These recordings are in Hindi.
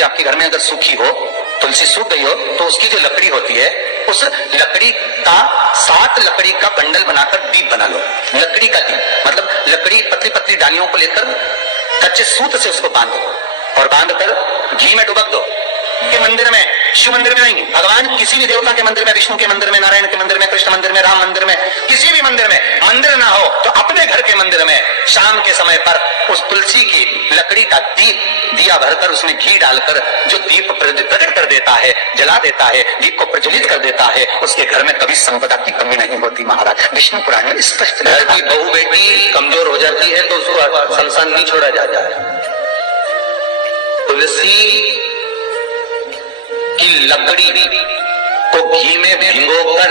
तुलसी आपके घर में अगर सूखी हो, तुलसी सूख गई हो, तो उसकी जो लकड़ी होती है, उस लकड़ी का 7 लकड़ी का बंडल बनाकर दीप बना लो। लकड़ी का दीप मतलब लकड़ी पतली पतली डालियों को लेकर कच्चे सूत से उसको बांध दो और बांधकर घी में डुबक दो। के मंदिर में, शिव मंदिर में नहीं, भगवान किसी भी देवता के मंदिर में, विष्णु के मंदिर में, नारायण के मंदिर में, कृष्ण मंदिर में, राम मंदिर में, किसी भी मंदिर में मंदिर ना हो तो अपने घर के मंदिर में शाम के समय पर उस तुलसी की लकड़ी का दीप दिया भरकर उसमें घी डालकर जो दीप प्रकट कर देता है, जला देता है, दीप को प्रज्वलित कर देता है, उसके घर में कभी संपदा की कमी नहीं होती। महाराज विष्णु पुराण में स्पष्ट। घर की बहू बेटी कमजोर हो जाती है तो उसको संसार नहीं छोड़ा जाता है। तुलसी की लकड़ी को घी में भिगोकर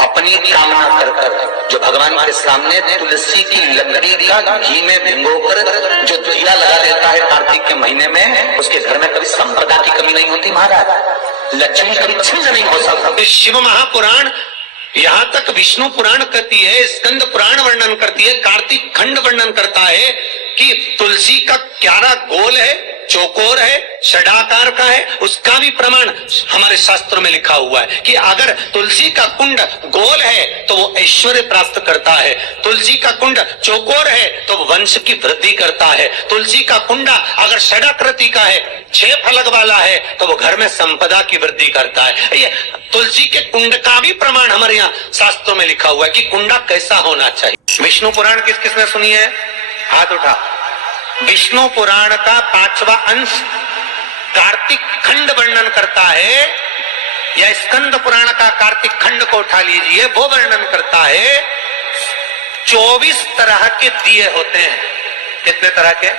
अपनी कामना कर जो भगवान के सामने तुलसी की लकड़ी का घी में भिगोकर जो दिया लगा देता है कार्तिक के महीने में, उसके घर में कभी संपदा की कमी नहीं होती। महाराज लक्ष्मी कभी छिन्न नहीं हो सकता। शिव महापुराण यहाँ तक विष्णु पुराण कहती है, स्कंद पुराण वर्णन करती है, कार्तिक खंड वर्णन करता है कि तुलसी का क्यारा गोल है, चौकोर है, षडाकार का है। उसका भी प्रमाण हमारे शास्त्रों में लिखा हुआ है कि अगर तुलसी का कुंड गोल है तो वो ऐश्वर्य प्राप्त करता है, तुलसी का कुंड चौकोर है तो वंश की वृद्धि करता है, तुलसी का कुंडा अगर षडाकृति का है, 6 फलक वाला है तो वो घर में संपदा की वृद्धि करता है। ये तुलसी के कुंड का भी प्रमाण हमारे यहाँ शास्त्रों में लिखा हुआ है कि कुंडा कैसा होना चाहिए। विष्णु पुराण किस किसने सुनी है? हाथ उठा। विष्णु पुराण का 5वां अंश कार्तिक खंड वर्णन करता है, या स्कंद पुराण का कार्तिक खंड को उठा लीजिए, वो वर्णन करता है 24 तरह के दिए होते हैं। कितने तरह के?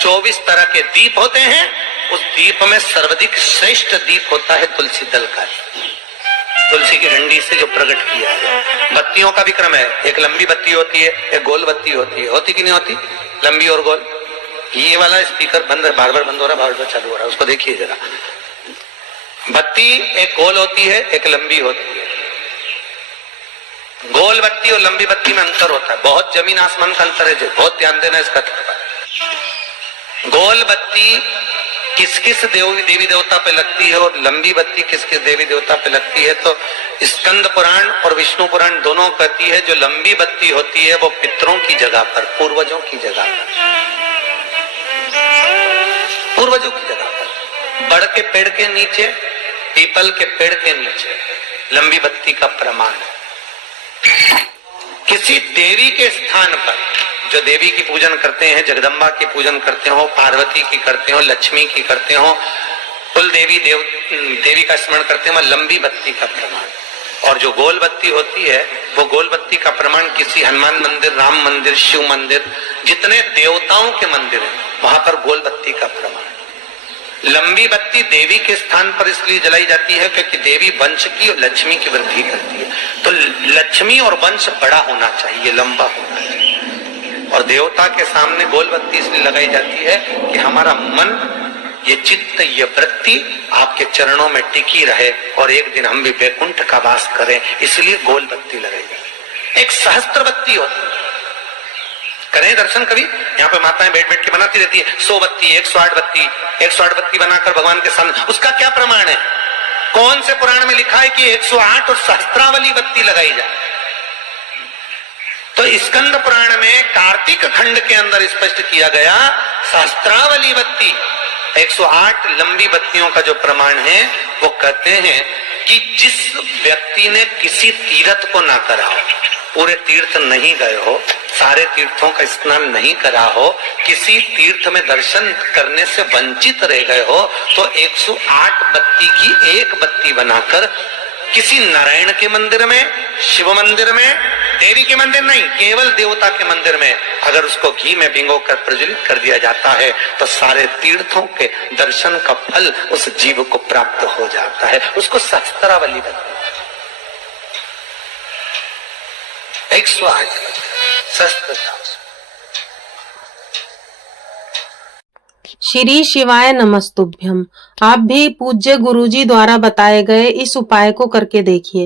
24 तरह के दीप होते हैं। उस दीप में सर्वाधिक श्रेष्ठ दीप होता है तुलसी दल का, तुलसी की डंडी से जो प्रकट किया है। बत्तियों का भी क्रम है, एक लंबी बत्ती होती है, एक गोल बत्ती होती है। होती कि नहीं होती? लंबी और गोल। ये वाला स्पीकर बंद है, बार बार बंद हो रहा है, बार बार चालू हो रहा है, उसको देखिए जरा। बत्ती एक गोल होती है, एक लंबी होती है। गोल बत्ती और लंबी बत्ती में अंतर होता है, बहुत जमीन आसमान का अंतर है, बहुत ध्यान देना इसका। गोल बत्ती किस किस देवी देवता पे लगती है और लंबी बत्ती किस किस देवी देवता पे लगती है, तो स्कंद पुराण और विष्णु पुराण दोनों कहती है जो लंबी बत्ती होती है वो पितरों की जगह पर, पूर्वजों की जगह पर, पूर्वजों की जगह पर, बड़ के पेड़ के नीचे, पीपल के पेड़ के नीचे लंबी बत्ती का प्रमाण है। किसी देवी के स्थान पर जो देवी की पूजन करते हैं, जगदम्बा की पूजन करते हो, पार्वती की करते हो, लक्ष्मी की करते हो, कुल देवी का स्मरण करते हैं, लंबी बत्ती का प्रमाण। और जो गोल बत्ती होती है वो गोल बत्ती का प्रमाण किसी हनुमान मंदिर, राम मंदिर, शिव मंदिर, जितने देवताओं के मंदिर हैं वहां पर गोल बत्ती का प्रमाण। लंबी बत्ती देवी के स्थान पर इसलिए जलाई जाती है क्योंकि देवी वंश की और लक्ष्मी की वृद्धि करती है, तो लक्ष्मी और वंश बड़ा होना चाहिए, लंबा होना चाहिए। और देवता के सामने गोल बत्ती इसलिए लगाई जाती है कि हमारा मन, ये चित्त, ये वृत्ति आपके चरणों में टिकी रहे और एक दिन हम भी वैकुंठ का वास करें, इसलिए गोल बत्ती लगाई जाती है। एक सहस्त्र बत्ती होती है, करें दर्शन कभी? यहाँ पे माताएं बैठ बैठ के बनाती रहती है 100 बत्ती, 108 बत्ती, 108 बत्ती बनाकर भगवान के सामने। उसका क्या प्रमाण है? कौन से पुराण में लिखा है कि 108 और सहस्त्रावली बत्ती लगाई जाए? तो स्कंद पुराण में कार्तिक खंड के अंदर स्पष्ट किया गया, सहस्त्रावली बत्ती 108 लंबी बत्तियों का जो प्रमाण है वो कहते हैं कि जिस व्यक्ति ने किसी तीर्थ को ना करा हो, पूरे तीर्थ नहीं गए हो, सारे तीर्थों का स्नान नहीं करा हो, किसी तीर्थ में दर्शन करने से वंचित रह गए हो, तो 108 बत्ती की एक बत्ती बनाकर किसी नारायण के मंदिर में, शिव मंदिर में, देवी के मंदिर नहीं, केवल देवता के मंदिर में अगर उसको घी में भिगोकर प्रज्वलित कर दिया जाता है तो सारे तीर्थों के दर्शन का फल उस जीव को प्राप्त हो जाता है। उसको सहस्त्रावली बत्ती, 108 सहस्त्र। श्री शिवाय नमस्तुभ्यम। आप भी पूज्य गुरुजी द्वारा बताए गए इस उपाय को करके देखिए।